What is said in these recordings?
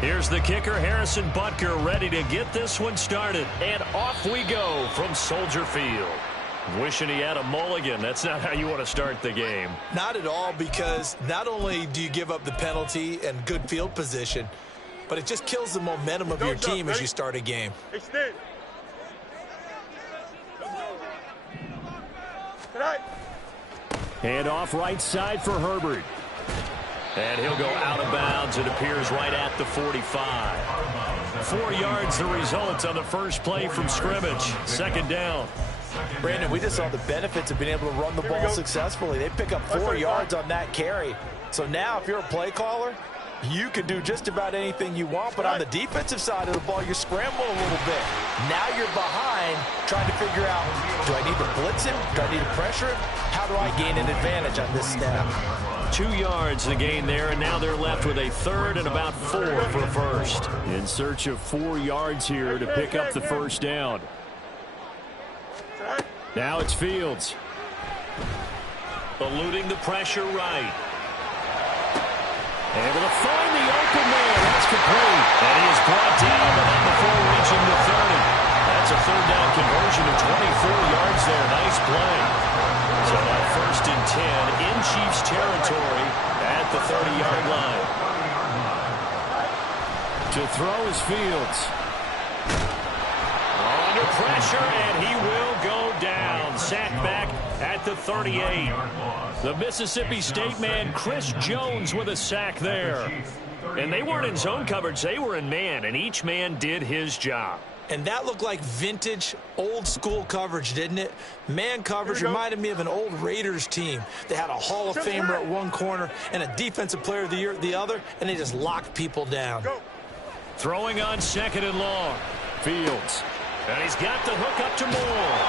Here's the kicker, Harrison Butker, ready to get this one started. And off we go from Soldier Field. Wishing he had a mulligan. That's not how you want to start the game. Not at all, because not only do you give up the penalty and good field position, but it just kills the momentum of your team as you start a game. Hand off right side for Herbert. And he'll go out of bounds. It appears right at the 45. 4 yards the result on the first play from scrimmage. Second down. Brandon, we just saw the benefits of being able to run the ball successfully. They pick up 4 yards on that carry. So now if you're a play caller, you can do just about anything you want. But on the defensive side of the ball, you're scrambling a little bit. Now you're behind trying to figure out, do I need to blitz him? Do I need to pressure him? How do I gain an advantage on this snap? 2 yards the gain there, and now they're left with a third and about 4 for first. In search of 4 yards here to pick up the first down. Now it's Fields. Eluding the pressure right. Able to find the open man. That's complete. And he is brought down within before reaching the 30. That's a third down conversion of 24 yards there. Nice play. So now first and 10 in Chiefs territory at the 30-yard line. To throw is Fields. Under pressure, and he will go down. Sacked back at the 38. The Mississippi State man, Chris Jones, with a sack there. And they weren't in zone coverage. They were in man, and each man did his job. And that looked like vintage, old-school coverage, didn't it? Man coverage reminded me of an old Raiders team. They had a Hall of Famer at one corner and a Defensive Player of the Year at the other, and they just locked people down. Throwing on second and long. Fields. And he's got the hook up to Moore.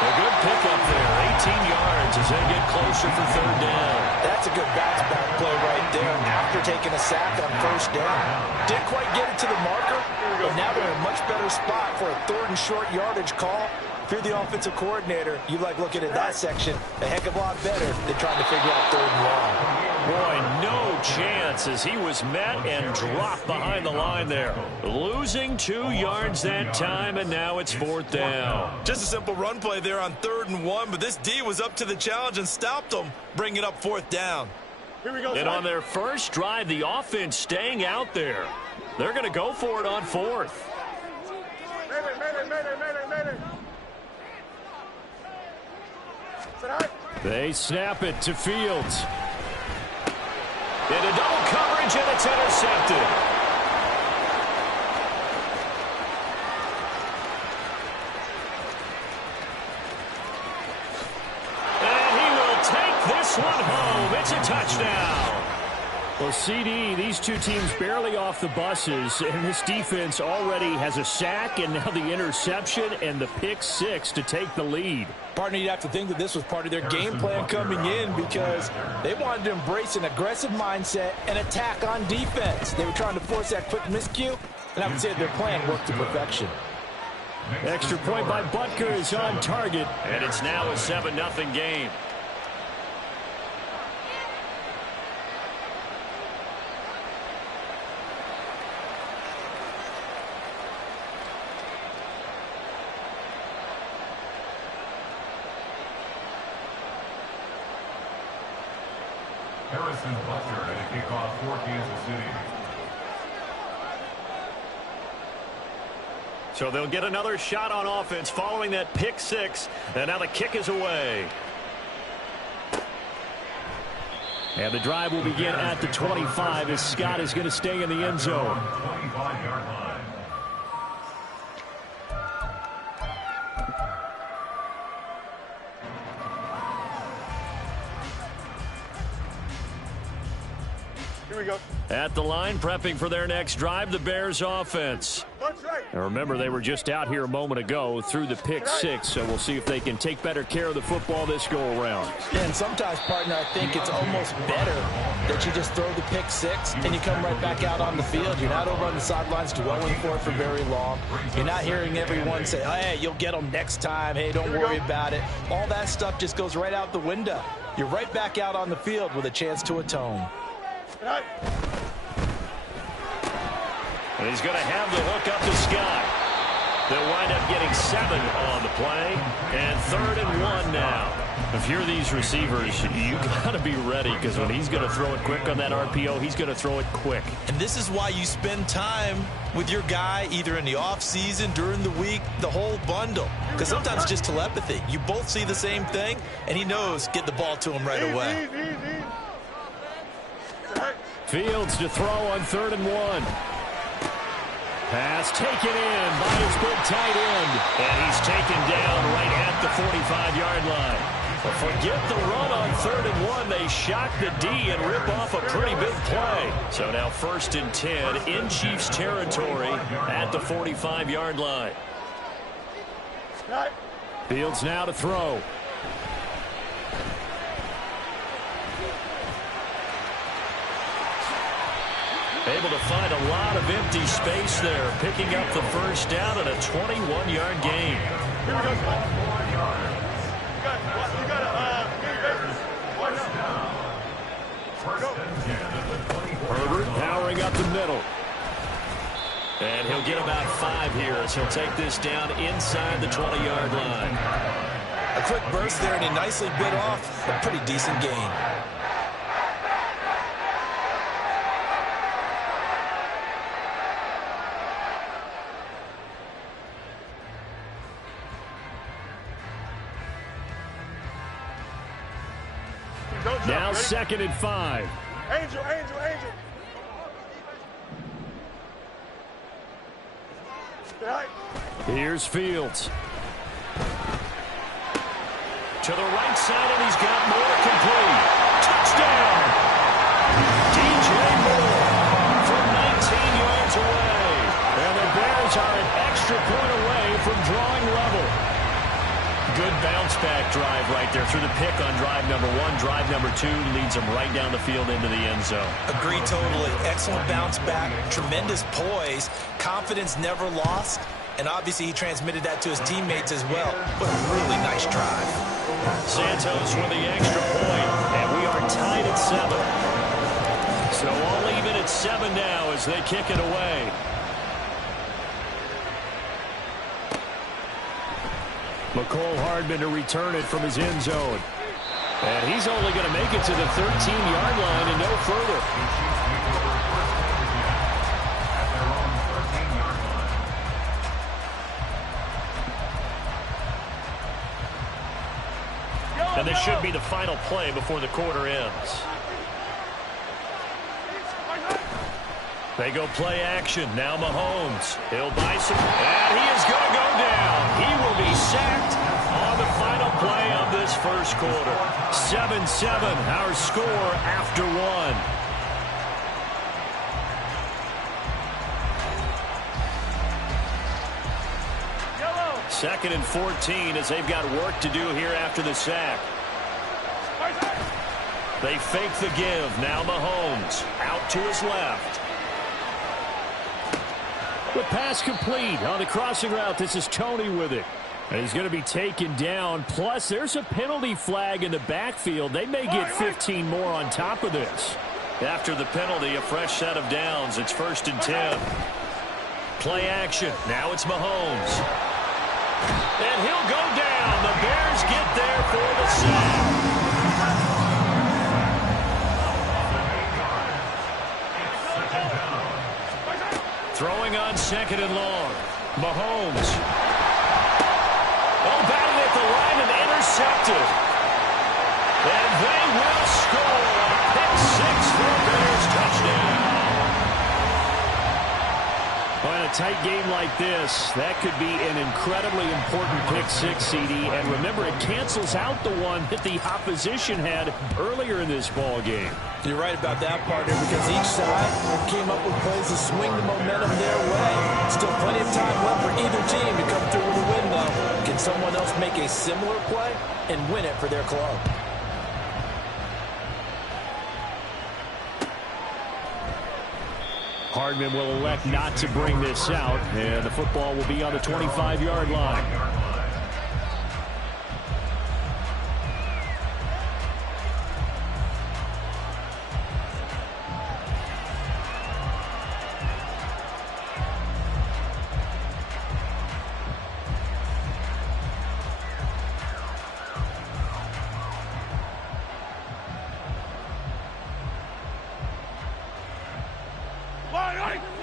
A good pickup there. 18 yards as they get closer for third down. That's a good bounce-back play right there after taking a sack on first down. Didn't quite get it to the marker, but now they're in a much better spot for a third and short yardage call. If you're the offensive coordinator, you like looking at that section a heck of a lot better than trying to figure out third and long. Boy, no chance as he was met and dropped behind the line there. Losing 2 yards that time, and now it's fourth down. Just a simple run play there on 3rd and 1, but this D was up to the challenge and stopped them, bringing up fourth down. Here we go. And on their first drive, the offense staying out there. They're going to go for it on fourth. They snap it to Fields. Into double coverage, and it's intercepted. And he will take this one home. It's a touchdown. Well, CD, these two teams barely off the buses, and this defense already has a sack and now the interception and the pick six to take the lead. Partner, you'd have to think that this was part of their game plan coming in because they wanted to embrace an aggressive mindset and attack on defense. They were trying to force that quick miscue, and I would say their plan worked to perfection. Extra point by Butker is on target, and it's now a 7-0 game. Harrison Butker at a kickoff for Kansas City. So they'll get another shot on offense following that pick six, and now the kick is away. And the drive will begin at the 25 as Scott is going to stay in the end zone. 25-yard line. At the line, prepping for their next drive, the Bears offense. Now remember, they were just out here a moment ago through the pick six, so we'll see if they can take better care of the football this go-around. Yeah, and sometimes, partner, I think it's almost better that you just throw the pick six and you come right back out on the field. You're not over on the sidelines dwelling for it for very long. You're not hearing everyone say, hey, you'll get them next time. Hey, don't worry about it. All that stuff just goes right out the window. You're right back out on the field with a chance to atone. And he's going to have the hook up the sky. They'll wind up getting 7 on the play. And 3rd and 1 now. If you're these receivers, you got to be ready, because when he's going to throw it quick on that RPO, he's going to throw it quick. And this is why you spend time with your guy either in the offseason, during the week, the whole bundle. Because sometimes it's just telepathy. You both see the same thing, and he knows get the ball to him right away. Fields to throw on 3rd and 1. Pass taken in by his big tight end. And he's taken down right at the 45-yard line. But forget the run on 3rd and 1. They shock the D and rip off a pretty big play. So now 1st and 10 in Chiefs territory at the 45-yard line. Fields now to throw. Able to find a lot of empty space there, picking up the 1st down and a 21-yard gain. Herbert powering up the middle. And he'll get about 5 here as he'll take this down inside the 20-yard line. A quick burst there, and he nicely bit off a pretty decent gain. Now 2nd and 5. Angel. Here's Fields. To the right side, and he's got more complete. Touchdown! DJ Moore from 19 yards away. And the Bears are an extra point away from drawing level. Good bounce-back drive right there through the pick on drive number 1. Drive number 2 leads them right down the field into the end zone. Agree totally. Excellent bounce-back, tremendous poise, confidence never lost, and obviously he transmitted that to his teammates as well. But a really nice drive. Santos with the extra point, and we are tied at 7. So all even at 7 now as they kick it away. McCole Hardman to return it from his end zone. And he's only going to make it to the 13-yard line and no further. And this should be the final play before the quarter ends. They go play action. Now Mahomes. He'll buy some. And he is going to go down. He will be sacked on the final play of this first quarter. 7-7, our score after 1. 2nd and 14 as they've got work to do here after the sack. They fake the give. Now Mahomes out to his left. The pass complete on the crossing route. This is Tony with it. And he's going to be taken down. Plus, there's a penalty flag in the backfield. They may get 15 more on top of this. After the penalty, a fresh set of downs. It's 1st and 10. Play action. Now it's Mahomes. And he'll go down. The Bears get there for the sack. Throwing on 2nd and long. Mahomes. Oh, batted at the line and intercepted. And they will score. Pick 6 for a Bears touchdown. Well, in a tight game like this, that could be an incredibly important pick 6, CD. And remember, it cancels out the one that the opposition had earlier in this ball game. You're right about that partner, because each side came up with plays to swing the momentum their way. Still plenty of time left for either team to come through with a win, though. Can someone else make a similar play and win it for their club? Hardman will elect not to bring this out, and the football will be on the 25-yard line.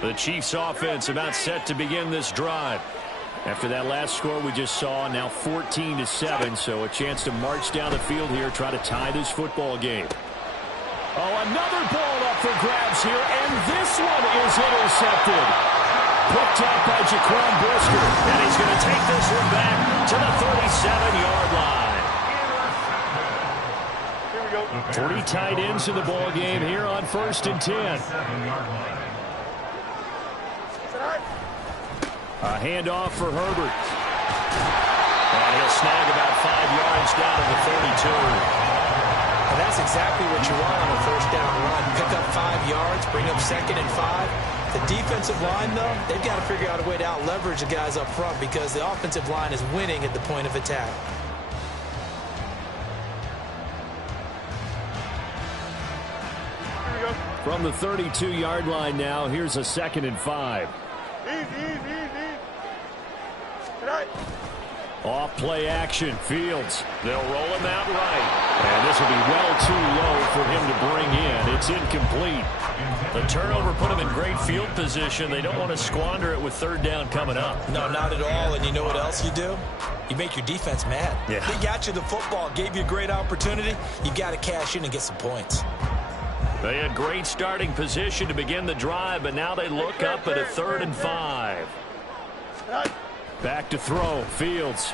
The Chiefs offense about set to begin this drive. After that last score we just saw, now 14-7, so a chance to march down the field here, try to tie this football game. Oh, another ball up for grabs here, and this one is intercepted. Picked up by Jaquan Brisker, and he's going to take this one back to the 37-yard line. Here we go. 3 tight ends in the ball game here on 1st and 10. A handoff for Herbert. And he'll snag about 5 yards down to the 32. Well, that's exactly what you want on a first down run. Pick up 5 yards, bring up 2nd and 5. The defensive line, though, they've got to figure out a way to out-leverage the guys up front because the offensive line is winning at the point of attack. Here we go. From the 32-yard line now, here's a 2nd and 5. Easy. Good night. Off play action, Fields. They'll roll him out right. And this will be well too low for him to bring in. It's incomplete. The turnover put him in great field position. They don't want to squander it with 3rd down coming up. No, not at all. And you know what else you do? You make your defense mad. Yeah. They got you the football, gave you a great opportunity. You got to cash in and get some points. They had great starting position to begin the drive, but now they look up at a 3rd and 5. Back to throw, Fields.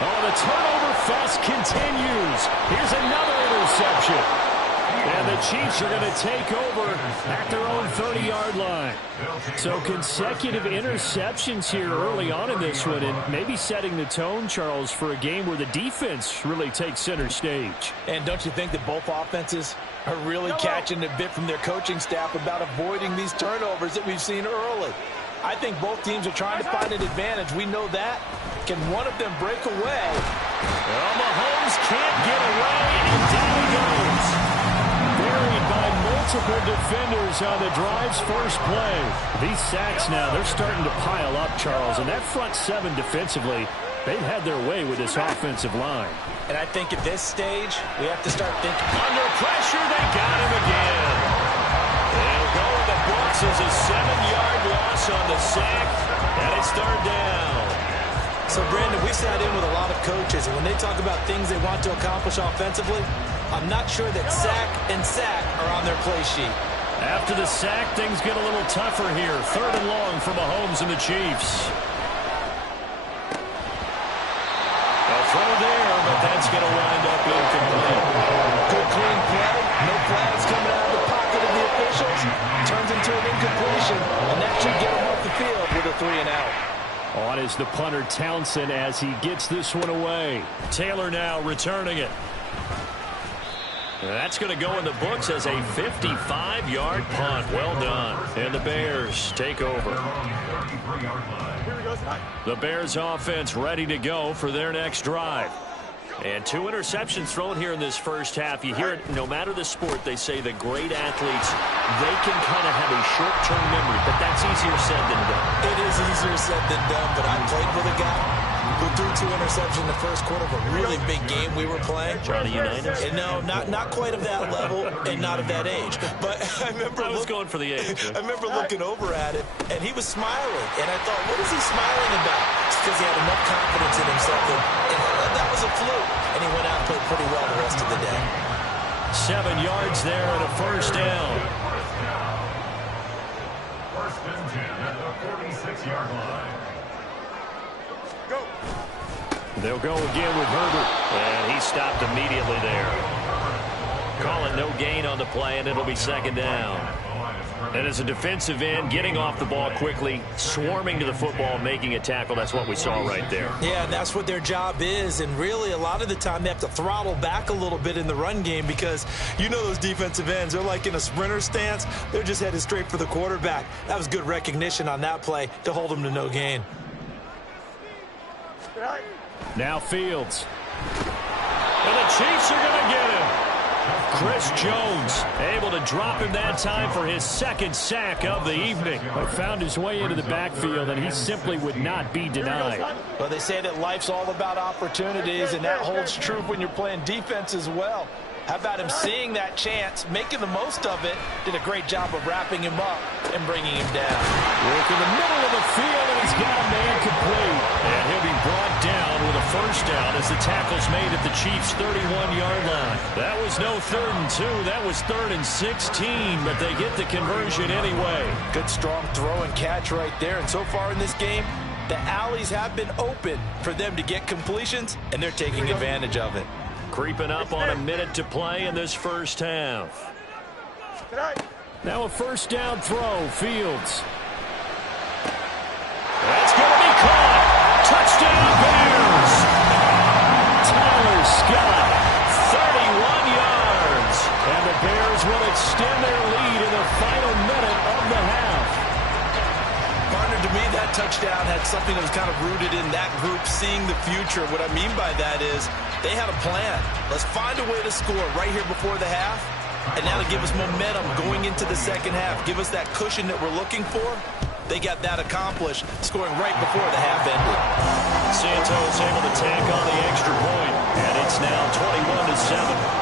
Oh, the turnover fest continues. Here's another interception. And the Chiefs are going to take over at their own 30-yard line. So consecutive interceptions here early on in this one, and maybe setting the tone, Charles, for a game where the defense really takes center stage. And don't you think that both offenses are really catching a bit from their coaching staff about avoiding these turnovers that we've seen early? I think both teams are trying to find an advantage. We know that. Can one of them break away? Well, Mahomes can't get away, and down he goes. Buried by multiple defenders on the drive's first play. These sacks now, they're starting to pile up, Charles. And that front 7 defensively, they've had their way with this offensive line. And I think at this stage, we have to start thinking. Under pressure, they got him again. It'll go in the books as a 7-yard loss on the sack, and it's 3rd down. So, Brandon, we sat in with a lot of coaches, and when they talk about things they want to accomplish offensively, I'm not sure that sack and sack are on their play sheet. After the sack, things get a little tougher here. 3rd and long for Mahomes and the Chiefs. A throw there, but that's going to wind up incomplete. Good clean play. No flags coming out of the pocket of the officials. Turns into an incompletion, and that should get him off the field with a 3-and-out. On is the punter Townsend as he gets this one away. Taylor now returning it. That's going to go in the books as a 55-yard punt. Well done. And the Bears take over. The Bears offense ready to go for their next drive. And 2 interceptions thrown here in this first half. You hear it, no matter the sport, they say the great athletes, they can kind of have a short-term memory, but that's easier said than done. It is easier said than done, but I played with a guy who threw 2 interceptions in the first quarter of a really big game we were playing. Johnny Unitas? And no, not quite of that level and not of that age. But I remember I was going for the age. I remember looking over at it, and he was smiling. And I thought, what is he smiling about? It's because he had enough confidence in himself that was a fluke. And he went out and played pretty well the rest of the day. 7 yards there and a 1st down. 1st and 10 at the 46-yard line. Go. They'll go again with Herbert. And he stopped immediately there. Calling no gain on the play, and it'll be 2nd down. And as a defensive end, getting off the ball quickly, swarming to the football, making a tackle, that's what we saw right there. Yeah, that's what their job is, and really a lot of the time they have to throttle back a little bit in the run game because you know those defensive ends, they're like in a sprinter stance. They're just headed straight for the quarterback. That was good recognition on that play to hold them to no gain. Now Fields. And the Chiefs are going to get him. Chris Jones able to drop him that time for his 2nd sack of the evening. But found his way into the backfield, and he simply would not be denied. Well, they say that life's all about opportunities, and that holds true when you're playing defense as well. How about him seeing that chance, making the most of it, did a great job of wrapping him up and bringing him down. Work in the middle of the field, and he's got a man complete. And he'll be brought down with a first down as the tackle's made at the Chiefs' 31-yard line. That was no 3rd and 2. That was 3rd and 16, but they get the conversion anyway. Good strong throw and catch right there. And so far in this game, the alleys have been open for them to get completions, and they're taking advantage of it. Creeping up on a minute to play in this first half. Now a first down throw, Fields. That's going to be caught. Touchdown, Bears. Tyler Scott, 31 yards. And the Bears will extend their lead in the final minute of the half. Partner, to me, that touchdown had something that was kind of rooted in that group seeing the future. What I mean by that is they had a plan. Let's find a way to score right here before the half. And now to give us momentum going into the second half. Give us that cushion that we're looking for. They got that accomplished, scoring right before the half ended. Santos able to tack on the extra point. And it's now 21-7.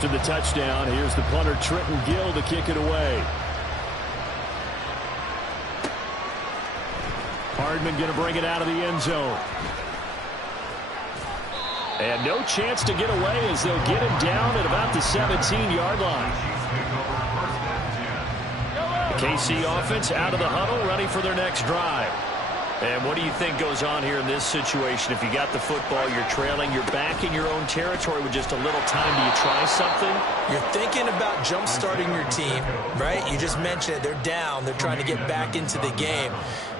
After the touchdown, here's the punter Trenton Gill to kick it away. Hardman going to bring it out of the end zone. And no chance to get away as they'll get him down at about the 17-yard line. The KC offense out of the huddle, ready for their next drive. And what do you think goes on here in this situation? If you got the football, you're trailing, you're back in your own territory with just a little time. Do you try something? You're thinking about jump-starting your team, right? You just mentioned it. They're down. They're trying to get back into the game.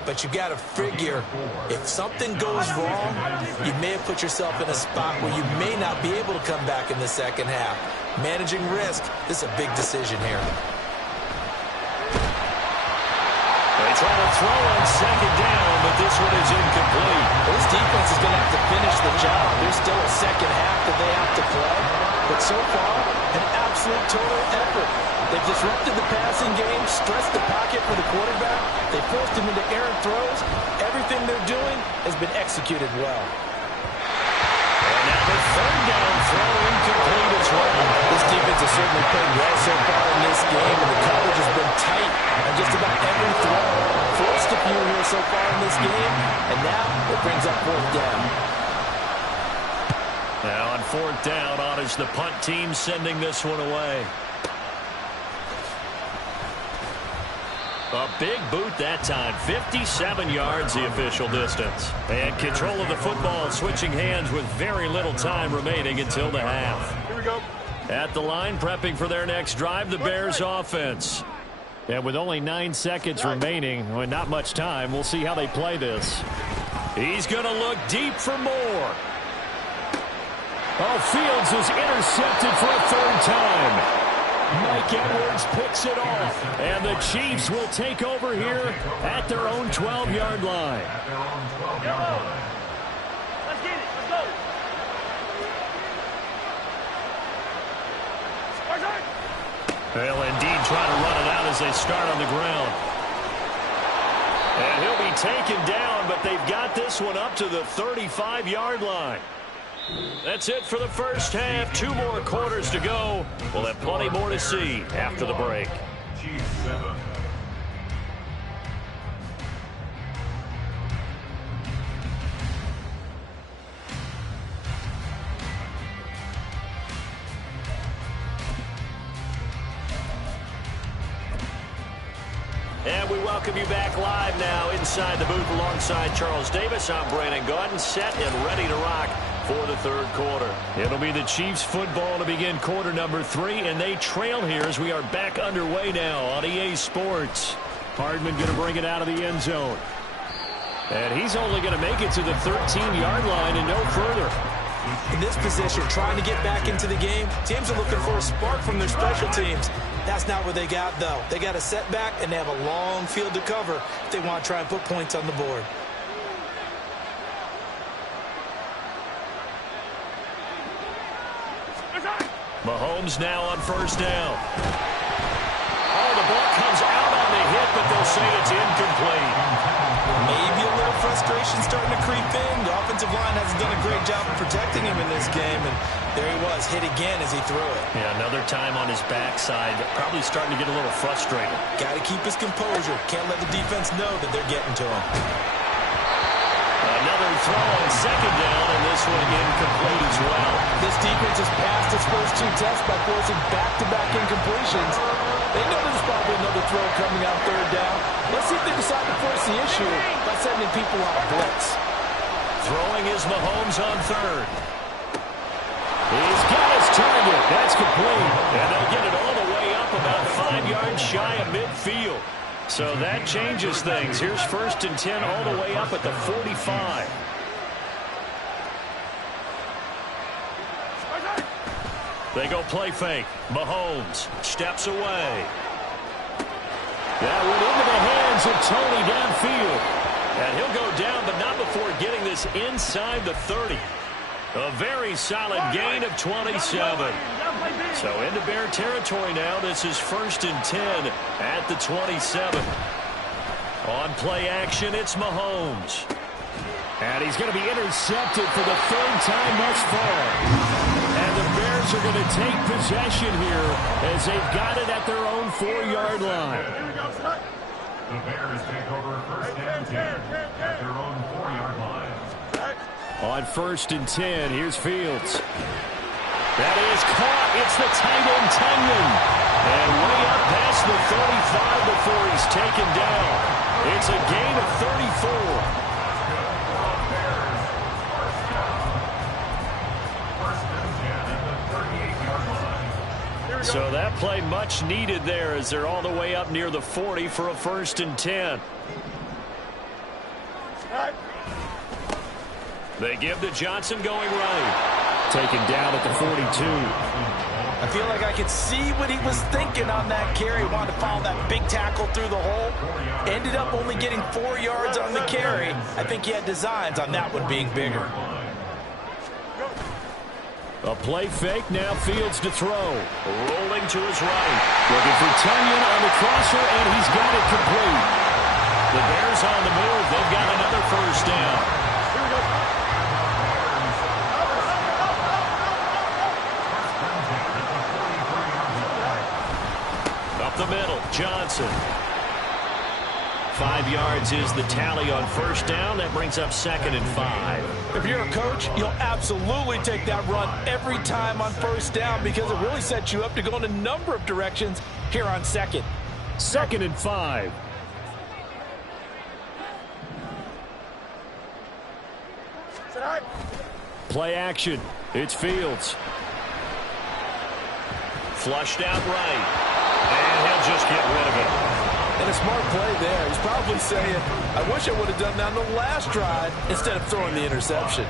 But you got to figure, if something goes wrong, you may have put yourself in a spot where you may not be able to come back in the second half. Managing risk, this is a big decision here. They try to throw on second down, but this one is incomplete. This defense is going to have to finish the job. There's still a second half that they have to play. But so far, an absolute total effort. They've disrupted the passing game, stressed the pocket for the quarterback. They forced him into errant throws. Everything they're doing has been executed well. And now the third down throw incomplete as well. This defense has certainly played well so far in this game, and the coverage has been tight on just about every throw. Forced a few here so far in this game, and now it brings up fourth down. Now on fourth down, on is the punt team sending this one away. A big boot that time. 57 yards the official distance. And control of the football switching hands with very little time remaining until the half. Here we go. At the line, prepping for their next drive, the Bears offense. And with only 9 seconds remaining, well, not much time, we'll see how they play this. He's going to look deep for more. Oh, Fields is intercepted for a third time. Mike Edwards picks it off. And the Chiefs will take over here at their own 12-yard line. Let's get it. Let's go. They'll indeed try to run it out as they start on the ground. And he'll be taken down, but they've got this one up to the 35-yard line. That's it for the first half. 2 more quarters to go. We'll have plenty more to see after the break. Chiefs 7. And we welcome you back live now inside the booth alongside Charles Davis. I'm Brandon Gaudin, set and ready to rock for the third quarter. It'll be the Chiefs football to begin quarter number 3, and they trail here as we are back underway now on EA Sports. Hardman going to bring it out of the end zone. And he's only going to make it to the 13-yard line and no further. In this position, trying to get back into the game, teams are looking for a spark from their special teams. That's not what they got, though. They got a setback, and they have a long field to cover if they want to try and put points on the board. Mahomes now on first down. Oh, the ball comes out on the hit, but they'll say it's incomplete. Maybe a little frustration starting to creep in. The offensive line hasn't done a great job of protecting him in this game, and there he was, hit again as he threw it. Yeah, another time on his backside, probably starting to get a little frustrated. Got to keep his composure. Can't let the defense know that they're getting to him. Another throw on second down, and this one incomplete as well. This defense has passed its first two tests by forcing back-to-back incompletions. They know there's probably another throw coming out third down. Let's see if they decide to force the issue by sending people on a blitz. Throwing is Mahomes on third. He's got his target. That's complete. And they'll get it all the way up about 5 yards shy of midfield. So that changes things. Here's 1st and 10 all the way up at the 45. They go play fake. Mahomes steps away. That went into the hands of Tony downfield. And he'll go down, but not before getting this inside the 30. A very solid gain of 27. So into Bear territory now. This is 1st and 10 at the 27. On play action, it's Mahomes. And he's going to be intercepted for the 3rd time thus far. And the Bears are going to take possession here as they've got it at their own 4-yard line. The Bears take over 1st and 10 at their own 4-yard line. On 1st and 10, here's Fields. That is caught. It's the tight end, Tunyon. And way up past the 35 before he's taken down. It's a gain of 34. So that play much needed there as they're all the way up near the 40 for a 1st and 10. They give to Johnson going right. Taken down at the 42. I feel like I could see what he was thinking on that carry. Wanted to follow that big tackle through the hole. Ended up only getting 4 yards on the carry. I think he had designs on that one being bigger. A play fake, now Fields to throw. Rolling to his right. Looking for Tunyon on the crosser, and he's got it complete. The Bears on the move. They've got another 1st down. Up the middle, Johnson. 5 yards is the tally on 1st down. That brings up 2nd and 5. If you're a coach, you'll absolutely take that run every time on 1st down because it really sets you up to go in a number of directions here on 2nd. 2nd and 5. Play action. It's Fields. Flushed out right. And he'll just get rid of it. And a smart play there. He's probably saying, I wish I would have done that on the last drive instead of throwing the interception.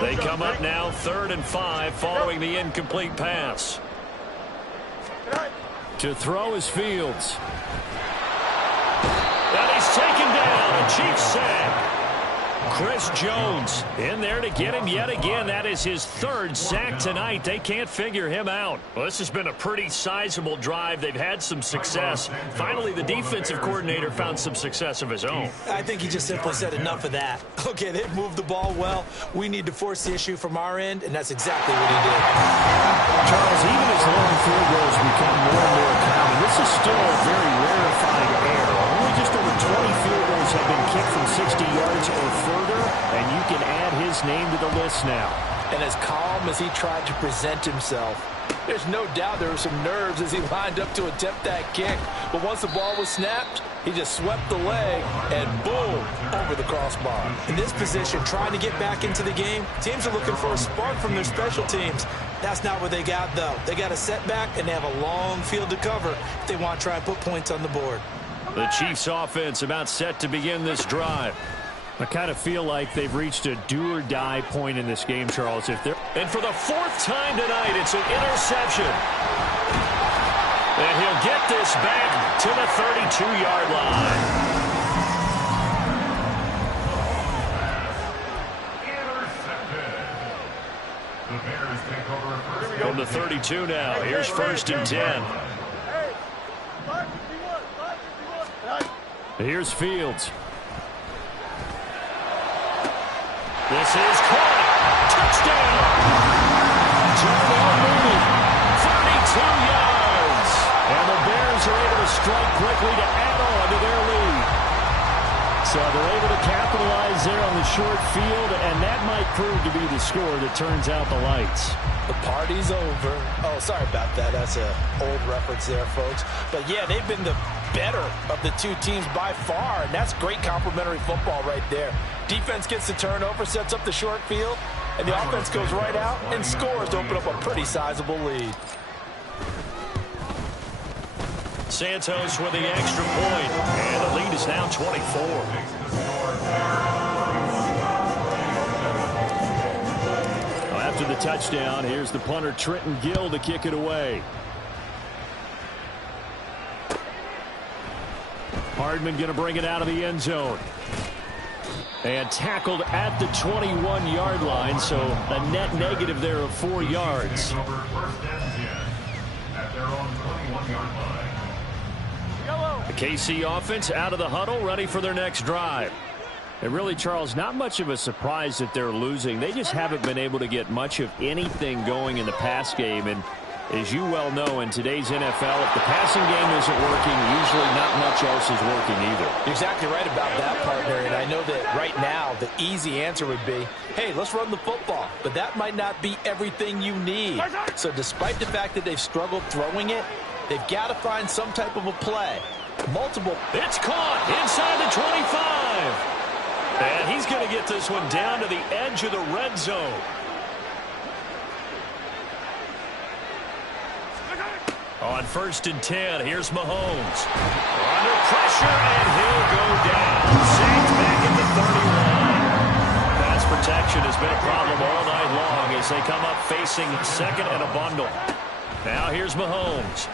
They come up now 3rd and 5 following the incomplete pass. To throw is Fields. And he's taken down. A Chiefs sack. Chris Jones in there to get him yet again. That is his 3rd sack tonight. They can't figure him out. Well, this has been a pretty sizable drive. They've had some success. Finally, the defensive coordinator found some success of his own. I think he just simply said enough of that. Okay, they've moved the ball well. We need to force the issue from our end, and that's exactly what he did. Charles, even as long field goals become more and more common, this is still a very rarefied error. Only just over 20 field goals have been kicked from 60 yards or further, and you can add his name to the list now. And as calm as he tried to present himself, there's no doubt there were some nerves as he lined up to attempt that kick. But once the ball was snapped, he just swept the leg and boom, over the crossbar. In this position, trying to get back into the game, teams are looking for a spark from their special teams. That's not what they got, though. They got a setback, and they have a long field to cover if they want to try and put points on the board. The Chiefs offense about set to begin this drive. I kind of feel like they've reached a do-or-die point in this game, Charles. And for the fourth time tonight, it's an interception. And he'll get this back to the 32-yard line. The Bears take over first. From the 32 now. Here's 1st and 10. Here's Fields. This is caught. Touchdown. Darnell Mooney, 32 yards. And the Bears are able to strike quickly to add on to their lead. So they're able to capitalize there on the short field, and that might prove to be the score that turns out the lights. The party's over. Oh, sorry about that. That's an old reference there, folks. But, yeah, they've been the better of the two teams by far, and that's great complementary football right there. Defense gets the turnover, sets up the short field, and the offense goes right out and scores to open up a pretty sizable lead. Santos with the extra point, and the lead is now 24. After the touchdown, here's the punter Trenton Gill to kick it away. Hardman going to bring it out of the end zone. And tackled at the 21-yard line, so a net negative there of 4 yards. At their own 21-yard line. The KC offense out of the huddle, ready for their next drive. And really, Charles, not much of a surprise that they're losing. They just haven't been able to get much of anything going in the pass game. And as you well know, in today's NFL, if the passing game isn't working, usually not much else is working either. You're exactly right about that, partner. And I know that right now the easy answer would be, hey, let's run the football. But that might not be everything you need. So despite the fact that they've struggled throwing it, they've got to find some type of a play. Multiple. It's caught inside the 25. And he's going to get this one down to the edge of the red zone. On 1st and 10, here's Mahomes. Under pressure, and he'll go down. Sacked back at the 31. Pass protection has been a problem all night long as they come up facing second and a bundle. Now here's Mahomes.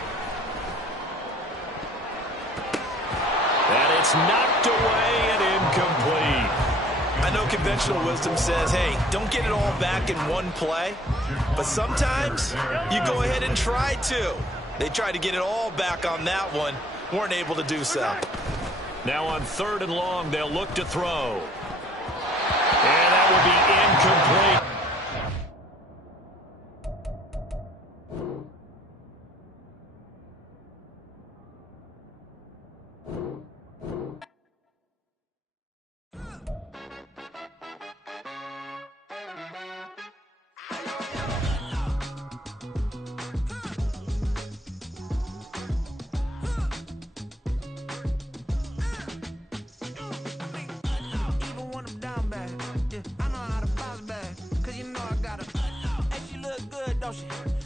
And it's knocked away and incomplete. I know conventional wisdom says, hey, don't get it all back in one play. But sometimes you go ahead and try to. They tried to get it all back on that one. Weren't able to do so. Now on 3rd and long, they'll look to throw. And that will be incomplete.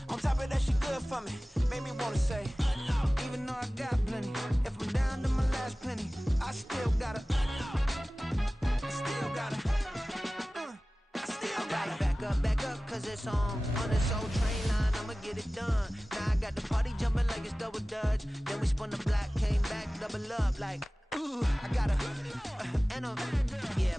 On top of that, she good for me. Made me wanna say, even though I got plenty, if I'm down to my last penny, I still gotta back up, cause it's on this old train line, I'ma get it done. Now I got the party jumping like it's double dutch. Then we spun the block, came back, double up like, ooh, I got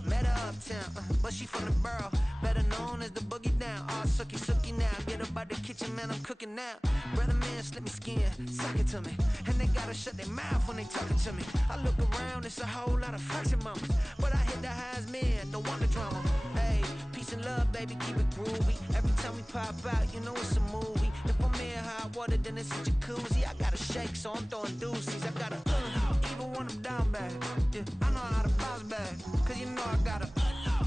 met her uptown, but she from the borough, better known as the boogie down. All sookie now, get up out the kitchen, man, I'm cooking now. Brother man, slip me skin, suck it to me, and they gotta shut their mouth when they talking to me. I look around, it's a whole lot of fraction mamas, but I hit the highs, man, don't want the drama. Hey, peace and love, baby, keep it groovy. Every time we pop out, you know it's a movie. If I'm in hot water, then it's a jacuzzi. I gotta shake, so I'm throwing deuces. I gotta even when I'm down bad. Yeah, I know how to bounce back, cause you know I gotta.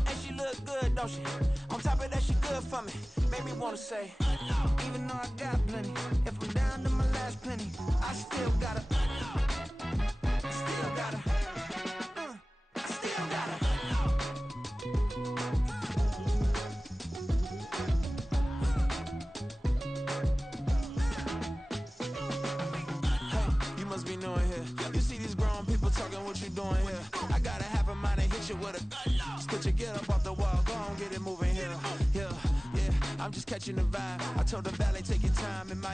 And she look good, don't she? On top of that, she good for me. Made me wanna say, even though I got plenty, if I'm down to my last penny, I still gotta. Must be knowing here. You see these grown people talking, what you doing here? I gotta have a mind to hit you with a Put your get up off the wall, go on, get it moving here, yeah. I'm just catching the vibe. I told the valet, take your time, it might